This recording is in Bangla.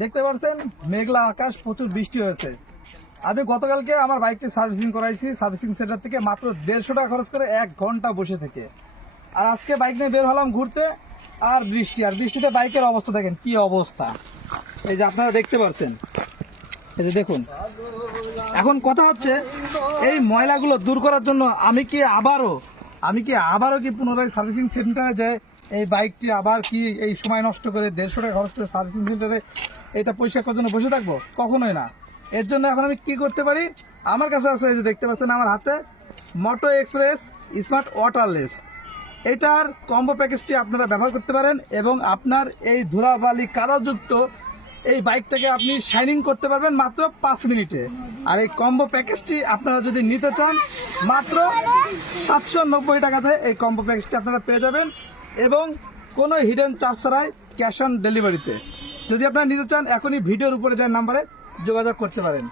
দেখতে পাচ্ছেন মেঘলা আকাশ, প্রচুর বৃষ্টি হয়েছে। আমি গতকালকে আমার বাইকটি সার্ভিসিং করাইছি সার্ভিসিং সেন্টার থেকে, মাত্র 150 টাকা খরচ করে 1 ঘন্টা বসে থেকে। আর আজকে বাইক নিয়ে বের হলাম ঘুরতে, আর বৃষ্টিতে বাইকের অবস্থা দেখেন কি অবস্থা। এই যে আপনারা দেখতে পাচ্ছেন, এই যে দেখুন। এখন কথা হচ্ছে, এই ময়লাগুলো দূর করার জন্য আমি কি আবারও কি পুনরায় সার্ভিসিং সেন্টারে যাই এই বাইকটি আবার কি এই সময় নষ্ট করে 150 টাকা খরচ করে সার্ভিসিং সেন্টারে এটা পরিষ্কার করার জন্য বসে থাকবো? কখনোই না। এর জন্য এখন আমি কি করতে পারি, আমার কাছে আছে, এই যে দেখতে পাচ্ছেন আমার হাতে মোটো এক্সপ্রেস স্মার্ট ওয়াটারলেস। এটার কম্বো প্যাকেজটি আপনারা ব্যবহার করতে পারেন এবং আপনার এই ধুলাবালি কাদাযুক্ত এই বাইকটাকে আপনি শাইনিং করতে পারবেন মাত্র 5 মিনিটে। আর এই কম্বো প্যাকেজটি আপনারা যদি নিতে চান, মাত্র 790 টাকাতে এই কম্বো প্যাকেজটি আপনারা পেয়ে যাবেন এবং কোনো হিডেন চার্জ ছাড়াই ক্যাশ অন ডেলিভারিতে। যদি আপনারা নিতে চান, এখনই ভিডিওর উপরে যে নাম্বারে যোগাযোগ করতে পারেন।